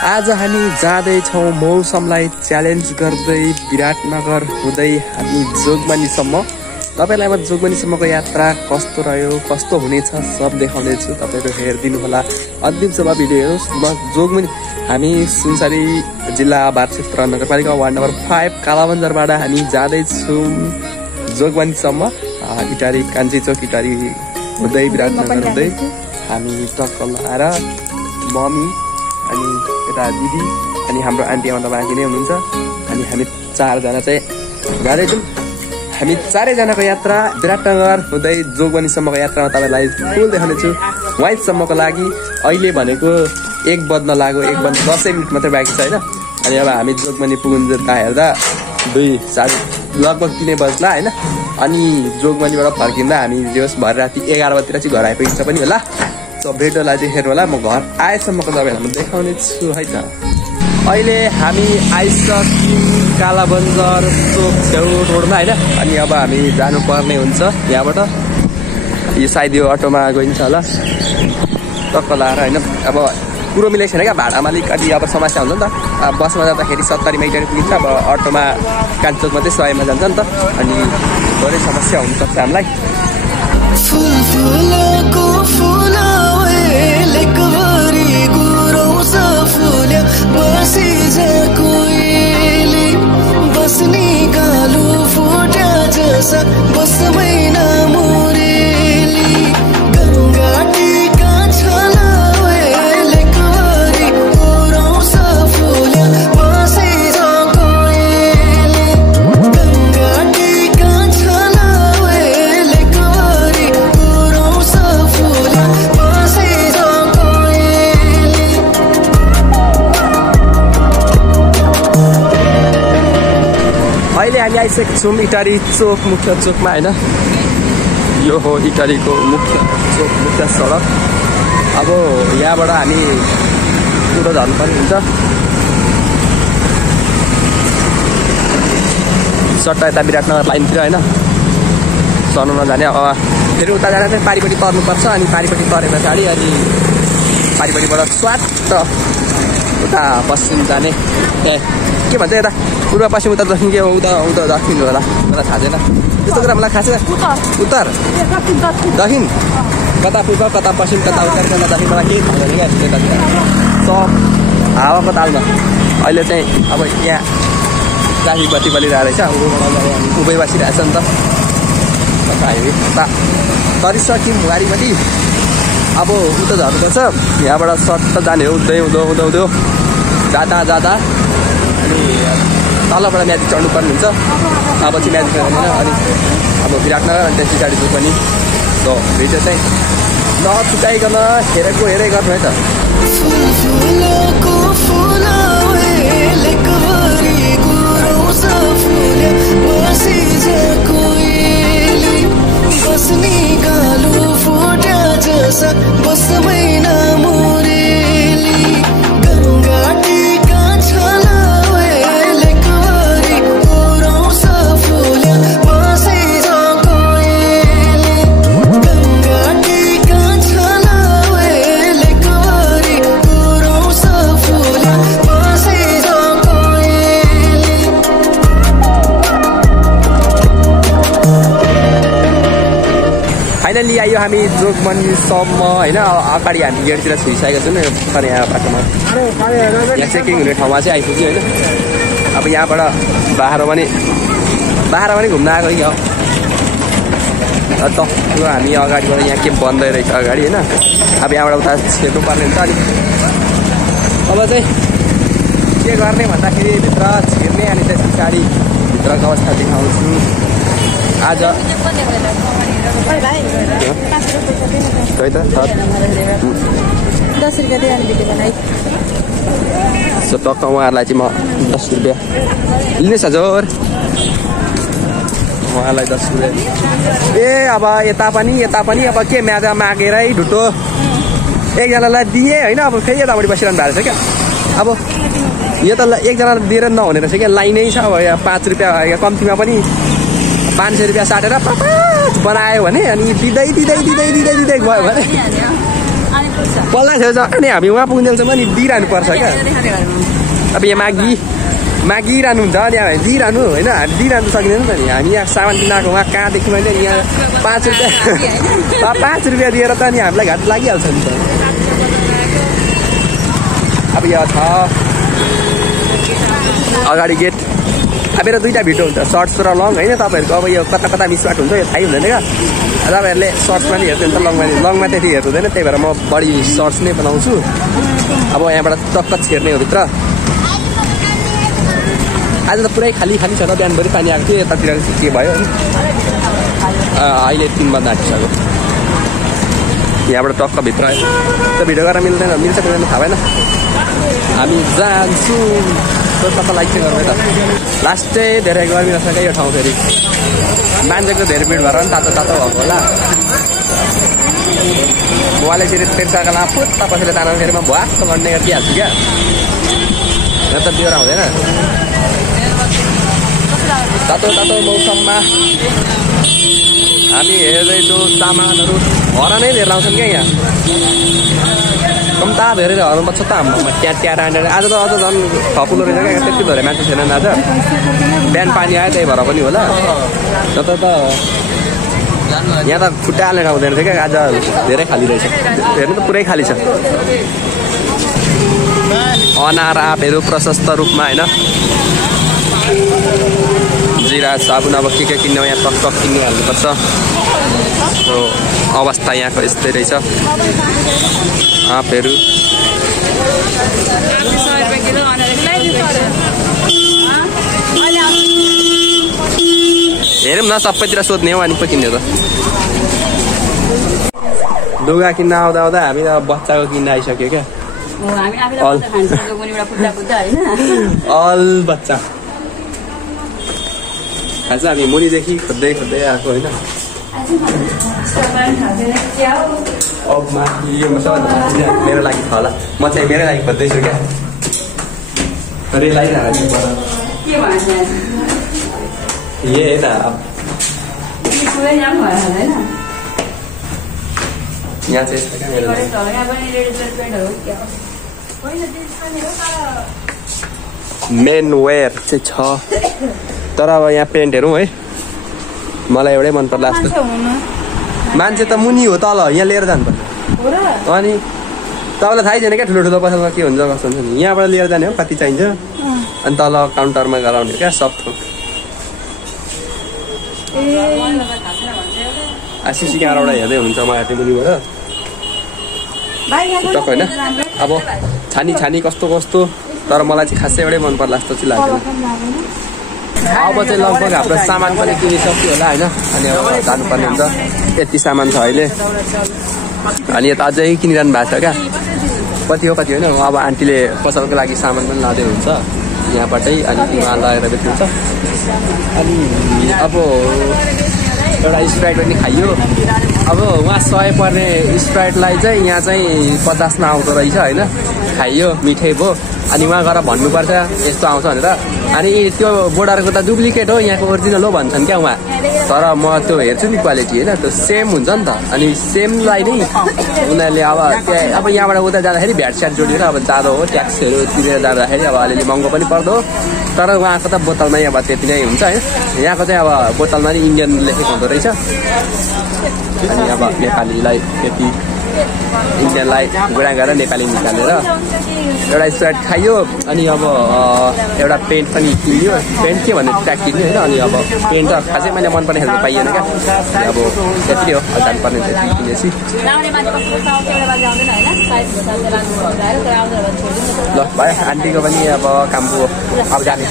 आज हामी जाँदैछौँ मौसमलाई च्यालेन्ज गर्दै विराटनगर हुँदै हामी जोगबनीसम्म। तपाईलाई म जोगबनीसम्मको यात्रा कस्तो रह्यो कस्तो हुनेछ सब देखाउनेछु, तपाईहरु हेरिदिनु होला अन्तिमसम्म भिडियो हेर्नुस्। म जोगबनी हामी सुनसरी जिल्ला बार क्षेत्र नगरपालिका वार्ड नम्बर 5 कालाबन्जरबाट हामी जाँदैछौँ जोगबनीसम्म। इटारी कान्छी चोक इटारी हुँदै विराटनगर हुँदै हामी टक्क लगाएर मम्मी अनि यता दिदी अनि हाम्रो आन्टी आमा बाँकी नै हुनुहुन्छ अनि हामी 4 जना चाहिँ जाँदैछौँ। हामी 4 जनाको यात्रा विराटनगर हुँदै जोगबनीसम्मको यात्रामा तपाईलाई फुल देखाउनेछु। वाइसम्मको लागि अहिले भनेको 1 बज्न लाग्यो, 1 बज्न 10 मिनेट मात्रै बाँकी छ हैन। अनि अब हामी जोगबनी पुग्दा हेर्दा 2 लगभग 3 बज्ला हैन। अनि जोगबनीबाट फर्किँदा हामी जोस भर राति 11 बजेतिर चाहिँ घर आइपुग्छ पनि होला। सो भिडियोलाई देखेर होला म घर आएसम्मको तपाईहरुलाई म देखाउने छु है त। अहिले हामी आइसक्यौँ कालाबन्जर चोक छेउ रोडमा हैन। अनि अब हामी जानुपर्ने हुन्छ यहाँबाट। यो सायद यो अटोमा गइन्छ होला टक्क लाएर हैन। अब पुरो मिलेको छैन क्या, भाडामा अलिक अलि अब समस्या हुन्छ नि त। बसमा जाँदाखेरि 70 मा इटारी पुगिन्छ, अब अटोमा कान्छोकमा चाहिँ 100 मा जान्छ नि त। अनि थोरै समस्या हुनसक्छ हामीलाई। हामी आइसकेको छौँ इटारी चोक मुख्य चोकमा हैन। यो हो इटारीको मुख्य चोक मुख्य सडक। अब यहाँबाट हामी पुरो झर्नुपर्ने हुन्छ। सट्टा यता विराटनगर लाइनतिर हैन सर्नु नजाने। अब फेरि उता जाँदा चाहिँ पारिपट्टि तर्नुपर्छ। अनि पारिपट्टि तरे पछाडि अनि पारिपट्टिबाट स्वाट उता पश्चिम जाने। के भन्छ यता पूर्व पश्चिम उत्तर दक्षिण के उता उता दक्षिण होला मलाई थाहा छैन त्यस्तो कुरा मलाई खास उत्तर दक्षिण कता पूर्व कता पश्चिम कता उत्तर कता दक्षिण मलाई केही थाहा छैन क्या त्यतातिर सब हावाको तालमा। अहिले चाहिँ अब यहाँ ट्राफिक बत्ती बलिरहेको रहेछ, उभै बसिरहेछ नि त। कता हाइवे कता तरिसक्यौँ बुहारीपट्टि। अब उता झर्नुपर्छ यहाँबाट सट्ट जाने हो उधै उधो उधो उधो जाँदा जाँदा अनि तलबाट म्याजिक चढ्नुपर्ने हुन्छ। अब चाहिँ म्याजिक चढ्दैन अनि अब विराटनगर अनि त्यस पछाडि पनि सो भिडियो चाहिँ नछुटाइकन हेरेको हेरै गर्नु है त। फाइनली आयो हामी जोगबनीसम्म हैन। अगाडि हामी गेटतिर छिरिसकेको छौँ भर्खर यहाँ बाटोमा यहाँ चेकिङ हुने ठाउँमा चाहिँ आइपुग्यो हैन। अब यहाँबाट बाह्र पनि घुम्न आएको क्या त। हामी अगाडिबाट यहाँ के बन्दै रहेछ अगाडि हैन। अब यहाँबाट उता छिर्नु पर्ने हुन्छ। अनि अब चाहिँ के गर्ने भन्दाखेरि भित्र छिर्ने अनि त्यस पछाडि भित्रको अवस्था देखाउँछु। आज सो टक्क उहाँहरूलाई चाहिँ म 10 रुपियाँ लिनुहोस् हजुर। उहाँलाई 10 रुपियाँ। ए अब यता पनि अब के म्याजा मागेरै ढुटो एकजनालाई दिएँ होइन। अब फेरि यतापट्टि बसिरहनु भएको छ क्या। अब यो त एकजनालाई दिएर नहुने रहेछ क्या। लाइनै छ अब यहाँ 5 रुपियाँ कम्तीमा पनि 500 रुपियाँ साटेर बनायो भने अनि दिँदै गयो भने पल्ला छेउछाउ अनि हामी उहाँ पुग्नेसम्म नि दिइरहनु पर्छ क्या अब यहाँ मागिरहनु हुन्छ अनि हामी दिइरहनु होइन हामी दिइरहनु सकिँदैन नि त नि हामी यहाँ सामान किनाएको उहाँ कहाँदेखि मैले यहाँ 5 रुपियाँ 5 रुपियाँ दिएर त अनि हामीलाई घाट लागिहाल्छ नि त अब यहाँ छ अगाडि गेट अब मेरो 2टा भिडियो हुन्छ सर्ट्स र लङ होइन तपाईँहरूको अब यो कता कता मिसबाट हुन्छ यो थाहै हुँदैन क्या तपाईँहरूले सर्ट्समा नि हेर्नु नि त लङमा त्यति हेर्नु हुँदैन त्यही भएर म बढी सर्ट्स नै बनाउँछु अब यहाँबाट टक्क छिर्ने हो भित्र आज त पुरै खाली छ त बिहानभरि पानी आएको थियो यतातिर के भयो अहिले 3 बज्न आँटिसक्यो यहाँबाट टक्क भित्र आयो त्यो भिडियो गरेर मिल्छ मिल्दैन थाहा भएन हामी जान्छु तपाईँ लाइक चाहिँ गर्नु त लास्ट चाहिँ धेरै गर्मी रहेछ क्या यो ठाउँ फेरि मान्छेको धेरै भिड भएर पनि तातो तातो भएको होला उहाँले फेरि पेर्साको फुत्ता पछिले तारा फेरि म भुवाक्क गर्ने गरिदिइहाल्छु क्या यहाँ त बिहोरा हुँदैन तातो तातो मौसममा हामी हेर्दैछौँ सामानहरू हरा नै धेरै लाउँछन् क्या यहाँ कम्ता धेरै हराउनुपर्छ त हाम्रोमा त्यहाँ राखेर आज त अझ झन् ठपुलो रहेछ क्या त्यति धेरै मान्छे छैनन् आज बिहान पानी आयो त्यही भएर पनि होला जता त यहाँ त खुट्टा हाल्ने ठाउँ हुँदैन थियो क्या आज धेरै खाली रहेछ हेर्नु त पुरै खाली छ अनार आँपहरू प्रशस्त रूपमा होइन जिरा साबुन अब के किन्ने यहाँ टक किन्नु हाल्नुपर्छ अवस्था यहाँको यस्तै रहेछ आँपहरू हेरौँ न सबैतिर सोध्ने हो अनि पो किन्ने त लुगा किन्न आउँदा आउँदा हामी त बच्चाको किन्न आइसक्यो क्या अल बच्चा आज हामी मुनिदेखि खोज्दै आएको होइन अब यो मेरो लागि छ होला म चाहिँ मेरै लागि खोज्दैछु क्या यहाँ चाहिँ मेन वेयर चाहिँ छ तर अब यहाँ पेन्टहरू है मलाई एउटै मन पर्ला जस्तो मान्छे त मुनि हो तल यहाँ लिएर जानुपर्छ अनि तपाईँलाई थाहै छैन क्या ठुलो ठुलो पसलमा के हुन्छ कस्तो हुन्छ नि यहाँबाट लिएर जाने हो कति चाहिन्छ अनि तल काउन्टरमा गराउने क्या सब थोक आशिष यहाँबाट हेर्दै हुन्छ मलाई मुनिबाट टक्क होइन अब छानी कस्तो तर मलाई चाहिँ खासै एउटै मन पर्ला जस्तो चाहिँ लाग्दैन अब चाहिँ लगभग हाम्रो सामान पनि किनिसक्यो होला होइन अनि अब जानुपर्ने हुन्छ यति सामान छ अहिले अनि यता अझै किनिरहनु भएको छ क्या कति हो होइन अब आन्टीले पसलको लागि सामान पनि लाँदै हुन्छ यहाँबाटै अनि उहाँ लगेर बेच्नुहुन्छ अनि अब एउटा स्प्राइट पनि खाइयो अब उहाँ 100 पर्ने स्प्राइटलाई चाहिँ यहाँ चाहिँ 50मा आउँदो रहेछ होइन खाइयो मिठै भयो अनि उहाँ गएर भन्नुपर्छ यस्तो आउँछ भनेर अनि त्यो बोर्डरको त डुप्लिकेट हो यहाँको ओरिजिनल हो भन्छन् क्या उहाँ तर म त्यो हेर्छु नि क्वालिटी होइन त्यो सेम हुन्छ नि त अनि सेमलाई नै उनीहरूले अब त्यहाँ अब यहाँबाट उता जाँदाखेरि भ्याट स्याट जोडेर अब जाँदो हो ट्याक्सहरू तिरेर जाँदाखेरि अब अलिअलि महँगो पनि पर्दो तर उहाँको त बोतलमा अब त्यति नै हुन्छ होइन यहाँको चाहिँ अब बोतलमा नि इन्डियन लेखेको हुँदो रहेछ अनि अब नेपालीलाई त्यति इन्डियनलाई गुडा गरेर नेपाली निकालेर एउटा स्प्राइट खाइयो अनि अब एउटा पेन्ट पनि किन्यो पेन्ट के भन्ने ट्याग किन्यो होइन अनि अब पेन्ट त खासै मैले मनपर्ने खालको पाइएन क्या अब त्यति हो जानुपर्ने त्यति किनेपछि ल भयो आन्टीको पनि अब काम भयो अब जाने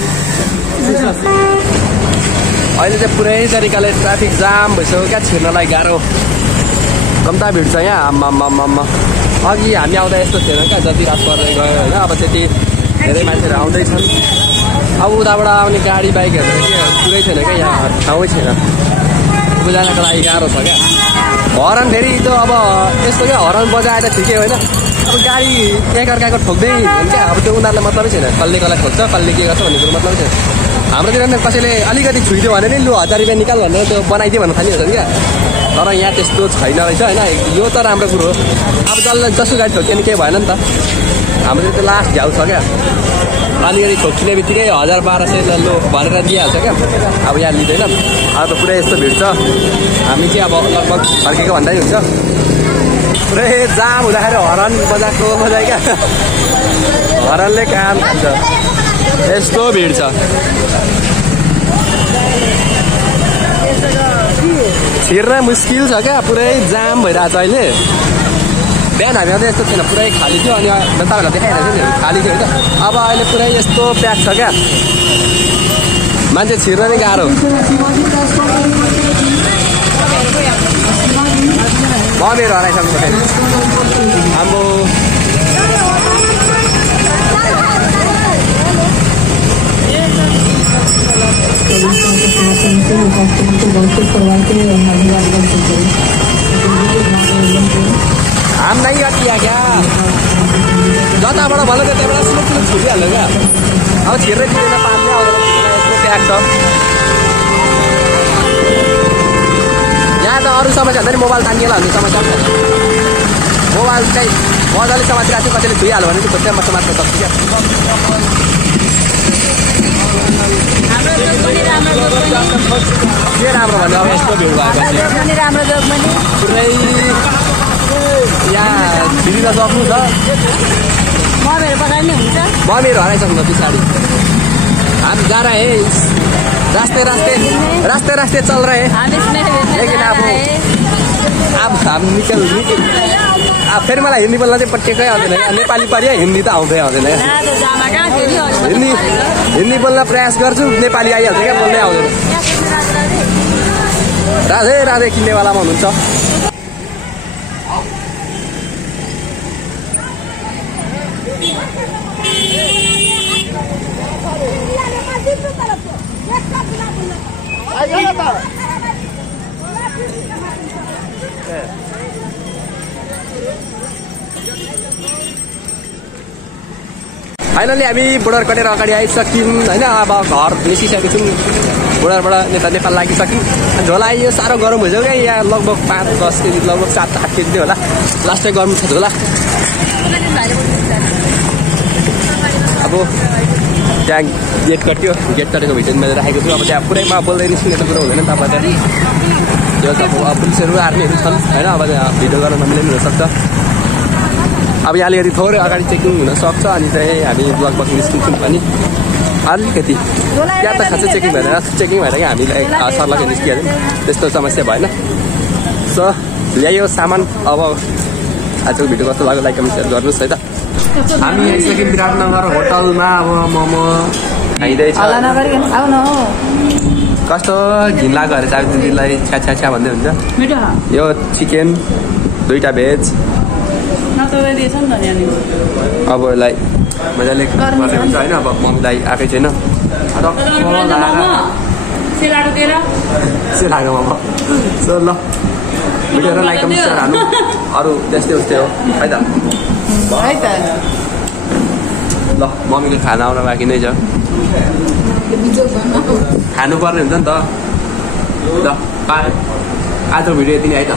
अहिले चाहिँ पुरै तरिकाले ट्राफिक जाम भइसक्यो क्या छिर्नलाई गाह्रो कम्ता भिड छ यहाँ आम्मा अघि हामी आउँदा यस्तो थिएन क्या जति रात पर्दै गयो होइन अब त्यति धेरै मान्छेहरू आउँदैछन् अब उताबाट आउने गाडी बाइकहरू के पुरै छैन क्या यहाँ ठाउँै छैन बुझाउनको लागि गाह्रो छ क्या हरन फेरि त्यो अब यस्तो क्या हरन बजाएर ठिकै होइन अब गाडी एकअर्काको ठोक्दै हुन्छ क्या अब त्यो उनीहरूलाई मतलबै छैन कसले कसलाई ठोक्छ कसले के गर्छ भन्ने कुरो मतलबै छैन हाम्रोतिर नि कसैले अलिकति छुइदियो भने नि लु 1000 रुपियाँ निकाल भनेर त्यो बनाइदियो भन्न थालिहाल्छ क्या। तर यहाँ त्यस्तो छैन रहेछ होइन। यो त राम्रो कुरो हो। अब जसलाई जसको गाडी ठोक्यो नि केही भएन नि त। हाम्रोतिर त लास्ट झ्याउ छ क्या। अलिकति ठोक्किने बित्तिकै 1000-1200 लु भनेर दिइहाल्छ क्या। अब यहाँ लिँदैन। अब त पुरै यस्तो भिड छ। हामी चाहिँ अब लगभग फर्केको भन्दा नि हुन्छ। पुरै जाम हुँदाखेरि हरन बजाएको बजाइ क्या। हरनले काम खान्छ। यस्तो भिड छ। छिर्न मुस्किल छ क्या। पुरै जाम भइरहेछ अहिले। बिहान हामी आउँदा यस्तो थिएन, पुरै खाली थियो। अनि तपाईँहरूलाई देखाइरहेको थियो नि खाली थियो होइन। अब अहिले पुरै यस्तो प्याक छ क्या। मान्छे छिर्न नै गाह्रो। म मेरो हराइसक्नु पर्छ हाम्रो हम नहीं किया क्या जताबाट भन्यो त्यताबाट सुलुक सुलुक छुटिहाल्यो क्या। अब छिर्दै छिर्दैन पार्ने आउँदैन प्याक छ। यहाँ त अरू समस्या हुन्छ नि मोबाइल तानिएला भन्ने समस्या पनि छैन। मोबाइल चाहिँ मजाले समातिरहेको थियो कतिले धुइहाल्यो भने चाहिँ खुट्टा मात्र मात्र सक्छ क्या। के राम्रो भन्यो अब यस्तो भिड भएपछि पुरै यहाँ छिरिन सक्नु छ। म मेरो हराइसक्नु पछाडि। हम जा रहे हैं रास्ते रास्ते रास्ते रास्ते चल रहे हैं। लेकिन अब हम निकल अब फेरि मलाई हिन्दी बोल्न चाहिँ पट्टेकै आउँदैन। नेपाली पारियो हिन्दी त आउँदै आउँदैन। हिन्दी बोल्न प्रयास गर्छु नेपाली आइहाल्छ क्या। बोल्नै आउँदैन। राधे राधे किन्नेवालामा हुनुहुन्छ। फाइनली हामी बोर्डर कटेर अगाडि आइसक्यौँ होइन। अब घर निस्किसकेको छौँ। बोर्डरबाट नेपाल लागिसक्यौँ। झोला यो साह्रो गरम भइसक्यो क्या। यहाँ लगभग 5-10 केजी लगभग 7-8 केजी थियो होला। लास्टै गर्नु छ झोला। अब त्यहाँ गेट कट्यो। गेट कटेको भित्र मैले राखेको छु। अब त्यहाँ पुरैमा बोल्दै निस्किने त कुरो हुँदैन तपाईँले। यो त अब पुलिसहरू आर्मीहरू छन् होइन। अब त्यहाँ भिडियो गर्न नमिल्ने पनि हुनसक्छ। अब यहाँ अलिकति थोरै अगाडि चेकिङ हुनसक्छ। अनि चाहिँ हामी लगभग निस्किन्छौँ पनि अलिकति। यहाँ त खासै चेकिङ भएन। चेकिङ भएर क्या हामीलाई सर्लकै निस्किहाल्यौँ। त्यस्तो समस्या भएन। सो ल्यायो सामान। अब आजको भिडियो कस्तो लाग्यो लाइक कमेन्ट सेयर गर्नुहोस् है त। हामी आइसक्यौँ विराटनगर होटलमा। अब मोमो खाइँदैछ। कस्तो घिनलाग्दो अरे चाबी दिदीलाई छ्या छ्या छ्या भन्दै हुन्छ। यो चिकन 2टा भेज। अब यसलाई मजाले पर्ने हुन्छ होइन। अब मम्मीलाई आएकै छैन। सेलाको मोमो। सो ल भिडियो लाइक कमेन्ट सेयर हाल्नु। अरू त्यस्तै उस्तै हो है त। ल मम्मीको खाना आउन बाँकी नै छ। खानुपर्ने हुन्छ नि त। ल आजको भिडियो यति नै है त।